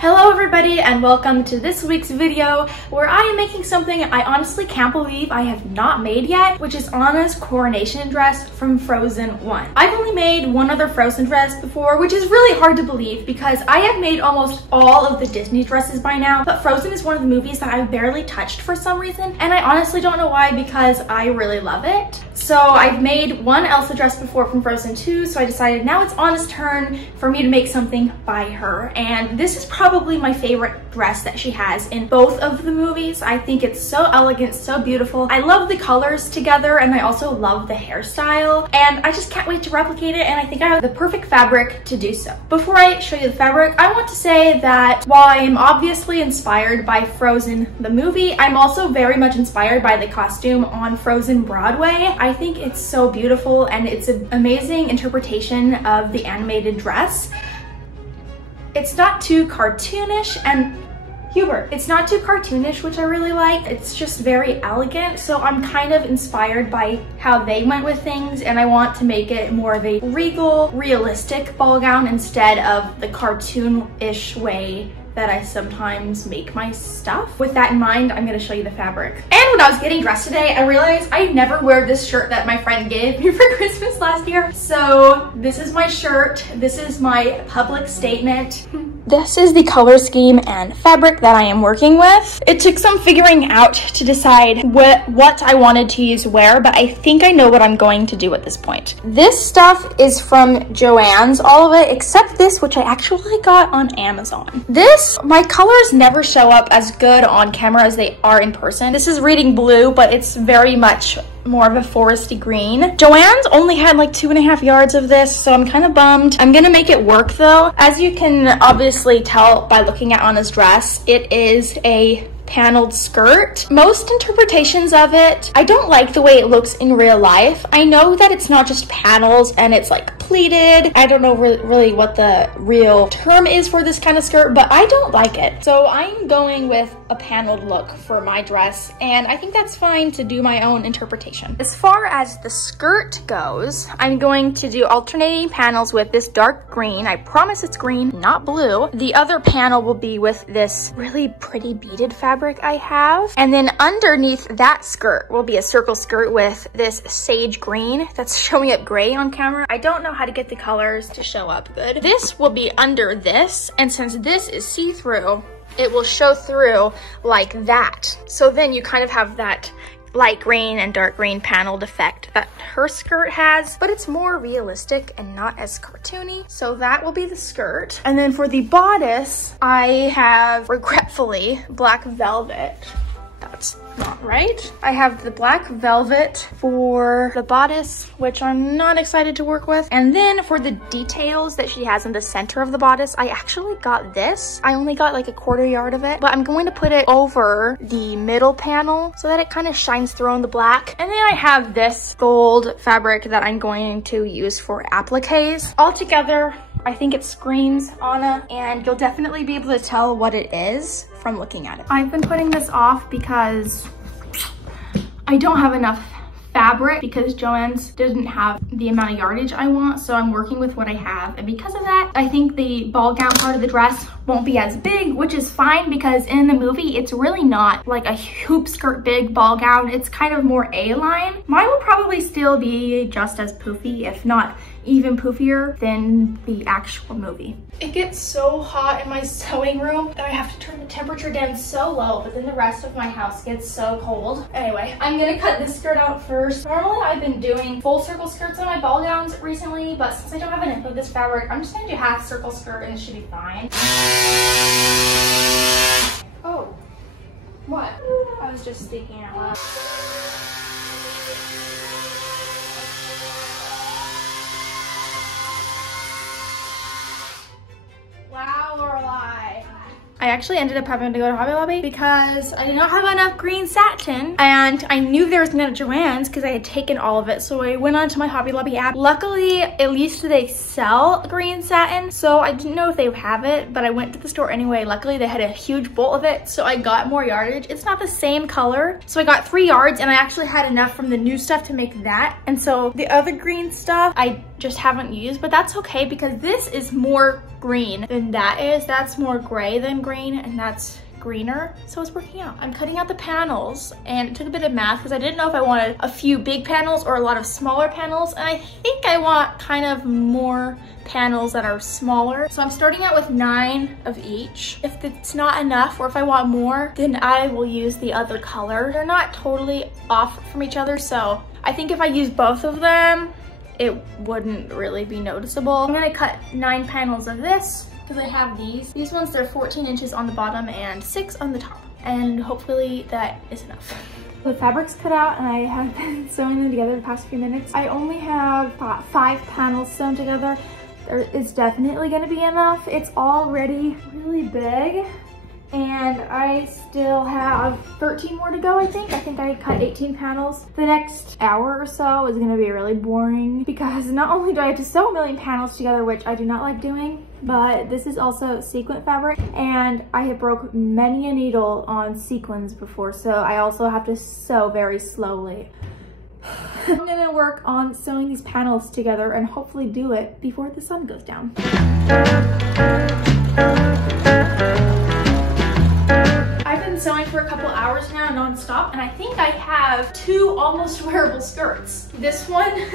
Hello everybody and welcome to this week's video where I am making something I honestly can't believe I have not made yet, which is Anna's Coronation dress from Frozen 1. I've only made one other Frozen dress before, which is really hard to believe because I have made almost all of the Disney dresses by now, but Frozen is one of the movies that I've barely touched for some reason, and I honestly don't know why because I really love it. So I've made one Elsa dress before from Frozen 2, so I decided now it's Anna's turn for me to make something by her, and this is probably my favorite dress that she has in both of the movies. I think it's so elegant, so beautiful. I love the colors together, and I also love the hairstyle, and I just can't wait to replicate it, and I think I have the perfect fabric to do so. Before I show you the fabric, I want to say that while I am obviously inspired by Frozen the movie, I'm also very much inspired by the costume on Frozen Broadway. I think it's so beautiful, and it's an amazing interpretation of the animated dress. It's not too cartoonish, and Hubert, it's not too cartoonish, which I really like. It's just very elegant, so I'm kind of inspired by how they went with things, and I want to make it more of a regal, realistic ball gown instead of the cartoon-ish way that I sometimes make my stuff. With that in mind, I'm gonna show you the fabric. And when I was getting dressed today, I realized I never wear this shirt that my friend gave me for Christmas last year. So this is my shirt. This is my public statement. This is the color scheme and fabric that I am working with. It took some figuring out to decide what I wanted to use where, but I think I know what I'm going to do at this point. This stuff is from Joann's, all of it, except this, which I actually got on Amazon. My colors never show up as good on camera as they are in person. This is reading blue, but it's very much more of a foresty green. Joann's only had like 2.5 yards of this, so I'm kind of bummed. I'm gonna make it work though. As you can obviously tell by looking at Anna's dress, it is a paneled skirt. Most interpretations of it, I don't like the way it looks in real life. I know that it's not just panels and it's like pleated. I don't know really what the real term is for this kind of skirt, but I don't like it. So I'm going with a paneled look for my dress, and I think that's fine to do my own interpretation. As far as the skirt goes, I'm going to do alternating panels with this dark green. I promise it's green, not blue. The other panel will be with this really pretty beaded fabric I have. And then underneath that skirt will be a circle skirt with this sage green that's showing up gray on camera. I don't know how to get the colors to show up good. This will be under this, and since this is see-through, it will show through like that. So then you kind of have that light green and dark green paneled effect that her skirt has, but it's more realistic and not as cartoony. So that will be the skirt. And then for the bodice, I have, regretfully, black velvet. That's not right. I have the black velvet for the bodice, which I'm not excited to work with. And then for the details that she has in the center of the bodice, I actually got this. I only got like a 1/4 yard of it, but I'm going to put it over the middle panel so that it kind of shines through on the black. And then I have this gold fabric that I'm going to use for appliques. All together, I think it screams Anna, and you'll definitely be able to tell what it is from looking at it. I've been putting this off because I don't have enough fabric because Joann's didn't have the amount of yardage I want, so I'm working with what I have, and because of that, I think the ball gown part of the dress won't be as big, which is fine because in the movie, it's really not like a hoop skirt big ball gown. It's kind of more A-line. Mine will probably still be just as poofy, if not even poofier than the actual movie. It gets so hot in my sewing room that I have to turn the temperature down so low, but then the rest of my house gets so cold. Anyway, I'm gonna cut this skirt out first. Normally I've been doing full circle skirts on my ball gowns recently, but since I don't have enough of this fabric, I'm just gonna do half circle skirt and it should be fine. Oh, what? I was just speaking out loud. Wow, Lorelai. I actually ended up having to go to Hobby Lobby because I did not have enough green satin, and I knew there was none at Joann's because I had taken all of it. So I went onto my Hobby Lobby app. Luckily, at least they sell green satin, so I didn't know if they have it, but I went to the store anyway. Luckily, they had a huge bolt of it, so I got more yardage. It's not the same color, so I got 3 yards, and I actually had enough from the new stuff to make that. And so the other green stuff, I just haven't used, but that's okay because this is more green than that is. That's more gray than green, and that's greener, so it's working out. I'm cutting out the panels, and it took a bit of math because I didn't know if I wanted a few big panels or a lot of smaller panels, and I think I want kind of more panels that are smaller. So I'm starting out with 9 of each. If it's not enough or if I want more, then I will use the other color. They're not totally off from each other, so I think if I use both of them, it wouldn't really be noticeable. I'm gonna cut 9 panels of this because I have these. These ones, they're 14 inches on the bottom and 6 on the top. And hopefully that is enough. The fabric's cut out and I have been sewing them together the past few minutes. I only have 5 panels sewn together. There is definitely gonna be enough. It's already really big. And I still have 13 more to go, I think. I think I cut 18 panels. The next hour or so is gonna be really boring because not only do I have to sew a million panels together, which I do not like doing, but this is also sequin fabric, and I have broke many a needle on sequins before, so I also have to sew very slowly. I'm gonna work on sewing these panels together and hopefully do it before the sun goes down. I've been sewing for a couple hours now non-stop, and I think I have 2 almost wearable skirts. This one,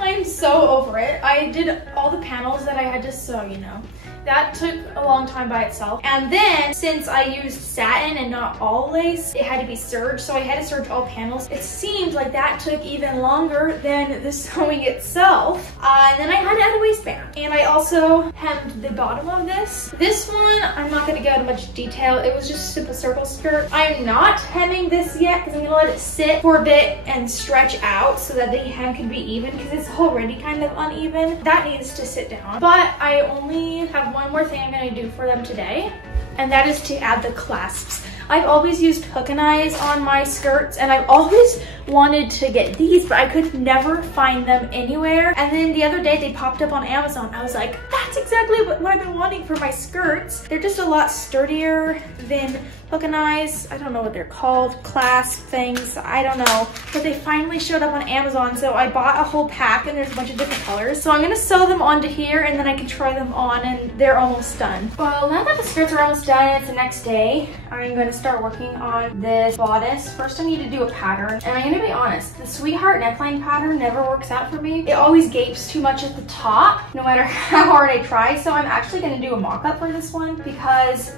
I am so over it. I did all the panels that I had to sew, you know. That took a long time by itself. And then, since I used satin and not all lace, it had to be serged, so I had to serge all panels. It seemed like that took even longer than the sewing itself. And then I had to add a waistband. And I also hemmed the bottom of this. This one, I'm not gonna go into much detail. It was just a simple circle skirt. I'm not hemming this yet because I'm gonna let it sit for a bit and stretch out so that the hem can be even because it's already kind of uneven. That needs to sit down. But I only have one more thing I'm gonna do for them today, and that is to add the clasps. I've always used hook and eyes on my skirts, and I've always wanted to get these, but I could never find them anywhere. And then the other day they popped up on Amazon. I was like, that's exactly what I've been wanting for my skirts. They're just a lot sturdier than hook and eyes. I don't know what they're called, clasp things, I don't know. But they finally showed up on Amazon, so I bought a whole pack and there's a bunch of different colors. So I'm gonna sew them onto here and then I can try them on, and they're almost done. Well, now that the skirts are almost done and it's the next day, I'm gonna start working on this bodice. First I need to do a pattern, and I'm gonna be honest, the sweetheart neckline pattern never works out for me. It always gapes too much at the top, no matter how hard I try. So I'm actually gonna do a mock-up for this one because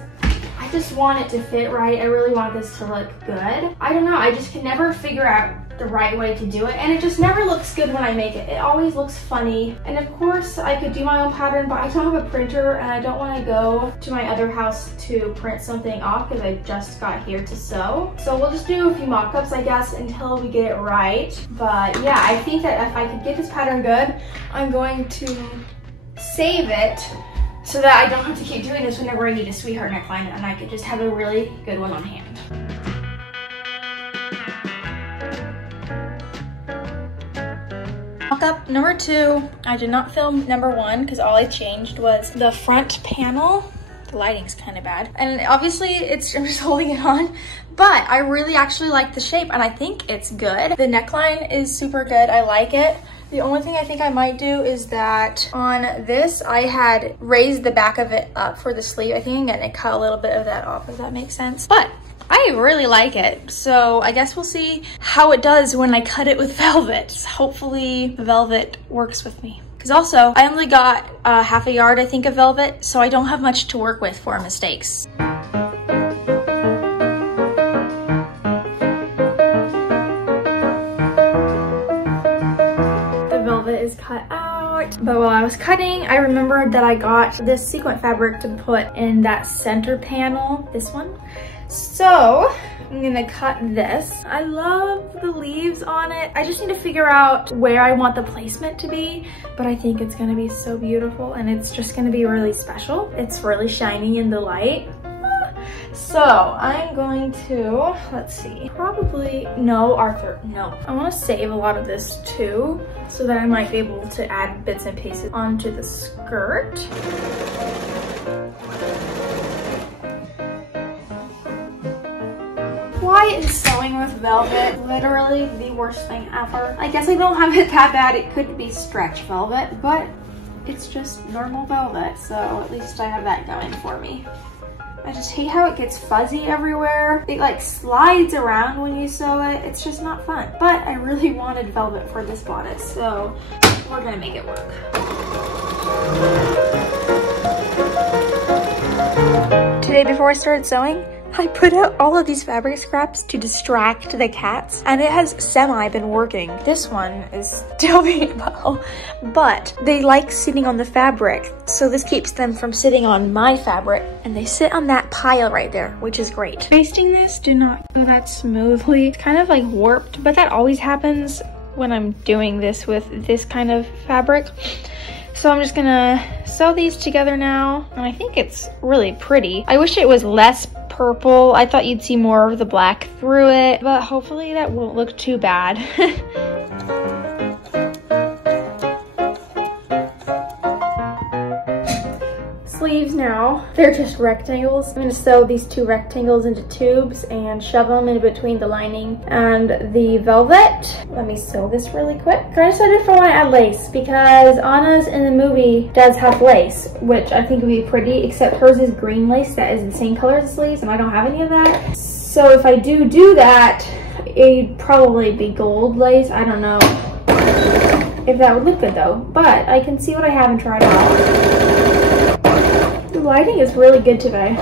I just want it to fit right. I really want this to look good. I don't know, I just can never figure out the right way to do it, and it just never looks good when I make it. It always looks funny. And of course I could do my own pattern, but I don't have a printer and I don't want to go to my other house to print something off because I just got here to sew. So we'll just do a few mock-ups, I guess, until we get it right. But yeah, I think that if I could get this pattern good, I'm going to save it so that I don't have to keep doing this whenever I need a sweetheart neckline, and I could just have a really good one on hand. Mock-up number 2. I did not film number 1 because all I changed was the front panel. The lighting's kind of bad. And obviously I'm just holding it on, but I really actually like the shape and I think it's good. The neckline is super good, I like it. The only thing I think I might do is that on this, I had raised the back of it up for the sleeve. I think I'm gonna cut a little bit of that off, if that makes sense. But I really like it. So I guess we'll see how it does when I cut it with velvet. Hopefully velvet works with me. Because also, I only got half a yard, I think, of velvet, so I don't have much to work with for mistakes. Is cut out, but while I was cutting, I remembered that I got this sequin fabric to put in that center panel, this one. So I'm gonna cut this. I love the leaves on it. I just need to figure out where I want the placement to be, but I think it's gonna be so beautiful and it's just gonna be really special. It's really shiny in the light. So I'm going to, let's see, probably, no, Arthur, no. I want to save a lot of this too, so that I might be able to add bits and pieces onto the skirt. Why is sewing with velvet literally the worst thing ever? I guess I don't have it that bad. It could be stretch velvet, but it's just normal velvet, so at least I have that going for me. I just hate how it gets fuzzy everywhere. It like slides around when you sew it. It's just not fun. But I really wanted velvet for this bodice, so we're gonna make it work. Today before I started sewing, I put out all of these fabric scraps to distract the cats, and it has semi been working. This one is still being well, but they like sitting on the fabric, so this keeps them from sitting on my fabric, and they sit on that pile right there, which is great. Basting this did not go that smoothly. It's kind of like warped, but that always happens when I'm doing this with this kind of fabric. So I'm just gonna sew these together now, and I think it's really pretty. I wish it was less purple. I thought you'd see more of the black through it, but hopefully that won't look too bad. Sleeves now, they're just rectangles. I'm gonna sew these two rectangles into tubes and shove them in between the lining and the velvet. Let me sew this really quick. I decided if I want to add lace because Anna's in the movie does have lace, which I think would be pretty, except hers is green lace that is the same color as the sleeves, and I don't have any of that. So if I do that, it'd probably be gold lace. I don't know if that would look good though, but I can see what I have and try it out. The lighting is really good today.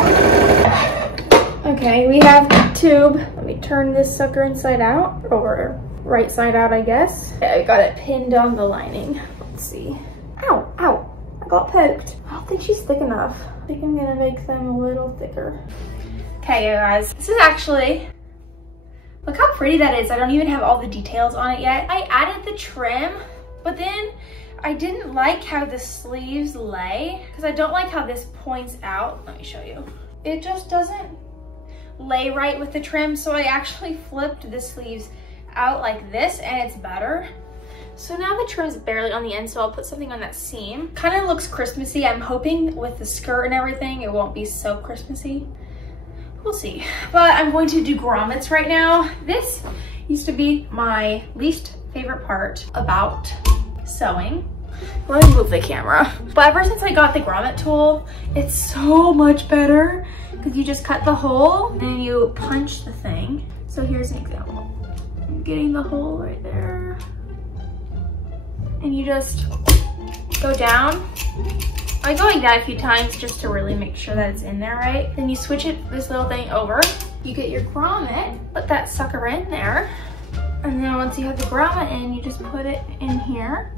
Okay, we have the tube. Let me turn this sucker inside out, or right side out, I guess. Okay, I got it pinned on the lining. Let's see. Ow, ow, I got poked. I don't think she's thick enough. I think I'm gonna make them a little thicker. Okay, guys, this is actually, look how pretty that is. I don't even have all the details on it yet. I added the trim, but then I didn't like how the sleeves lay, because I don't like how this points out. Let me show you. It just doesn't lay right with the trim, so I actually flipped the sleeves out like this, and it's better. So now the trim's barely on the end, so I'll put something on that seam. Kind of looks Christmassy. I'm hoping with the skirt and everything, it won't be so Christmassy. We'll see. But I'm going to do grommets right now. This used to be my least favorite part about sewing. Let me move the camera. But ever since I got the grommet tool, it's so much better because you just cut the hole and you punch the thing. So here's an example. I'm getting the hole right there. And you just go down. I'm going down a few times just to really make sure that it's in there right. Then you switch this little thing over. You get your grommet, put that sucker in there. And then once you have the grommet in, you just put it in here.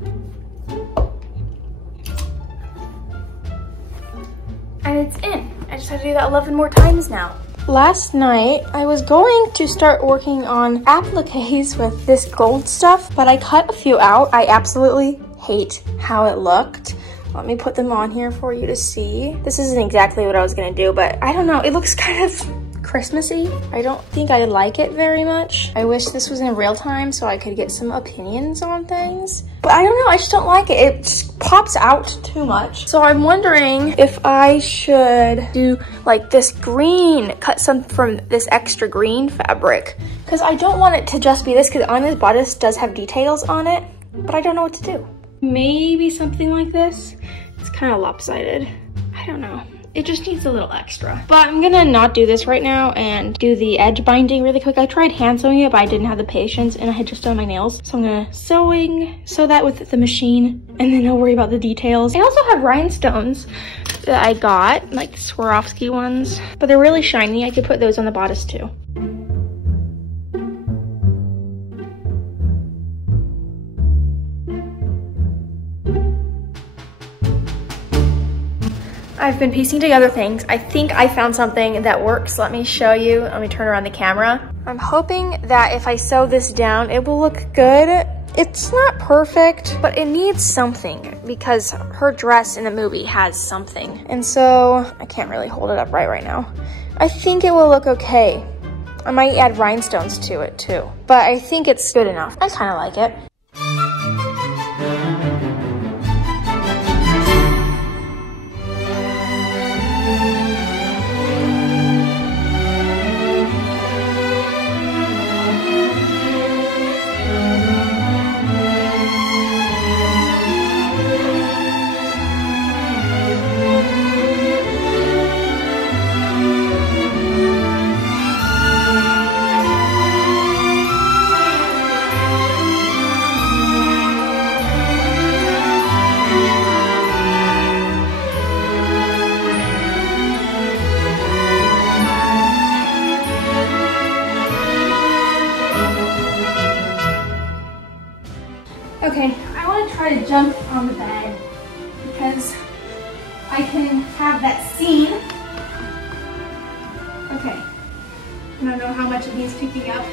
And it's in. I just have to do that 11 more times now. Last night, I was going to start working on appliques with this gold stuff, but I cut a few out. I absolutely hate how it looked. Let me put them on here for you to see. This isn't exactly what I was gonna do, but I don't know. It looks kind of Christmassy. I don't think I like it very much. I wish this was in real time so I could get some opinions on things. But I don't know, I just don't like it. It just pops out too much. So I'm wondering if I should do like this green, cut some from this extra green fabric. Because I don't want it to just be this, because Anna's bodice does have details on it, but I don't know what to do. Maybe something like this. It's kind of lopsided. I don't know. It just needs a little extra. But I'm gonna not do this right now and do the edge binding really quick. I tried hand sewing it, but I didn't have the patience and I had just done my nails. So I'm gonna sew that with the machine and then I'll worry about the details. I also have rhinestones that I got, like the Swarovski ones, but they're really shiny. I could put those on the bodice too. I've been piecing together things. I think I found something that works. Let me show you. Let me turn around the camera. I'm hoping that if I sew this down, it will look good. It's not perfect, but it needs something because her dress in the movie has something. And so I can't really hold it up right now. I think it will look okay. I might add rhinestones to it too, but I think it's good enough. I kind of like it. try to jump on the bed because I can have that scene. Okay. I don't know how much of he's picking up.